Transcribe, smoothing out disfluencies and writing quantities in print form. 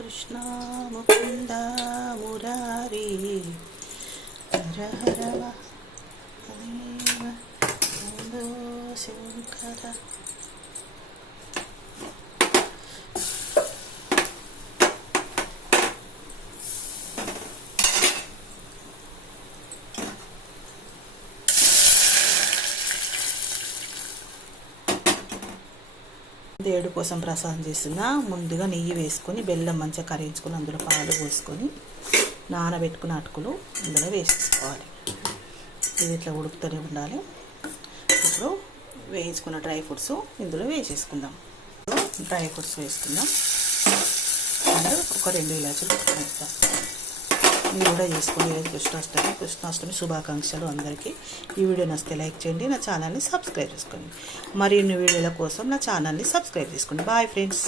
కృష్ణ ముకుంద మురారి హర హర శంకర. దేవుడి కోసం ప్రసాదం చేస్తున్నా. ముందుగా నెయ్యి వేసుకొని బెల్లం మంచిగా కరిగించుకొని అందులో పాలు పోసుకొని నానబెట్టుకున్న అటుకులు ఇందులో వేసేసుకోవాలి. ఇది ఇట్లా ఉడుకుతూనే ఉండాలి. ఇప్పుడు వేయించుకున్న డ్రై ఫ్రూట్స్ ఇందులో వేసేసుకుందాం. డ్రై ఫ్రూట్స్ వేసుకుందాం. అండ్ ఒక 2 ఇలాచీలు వేస్తాం. మీరు కూడా చేసుకోండి. కృష్ణాష్టమి శుభాకాంక్షలు అందరికీ. ఈ వీడియో నచ్చితే లైక్ చేయండి, నా ఛానల్ని సబ్స్క్రైబ్ చేసుకోండి. మరిన్ని వీడియోల కోసం నా ఛానల్ని సబ్స్క్రైబ్ చేసుకోండి. Bye friends.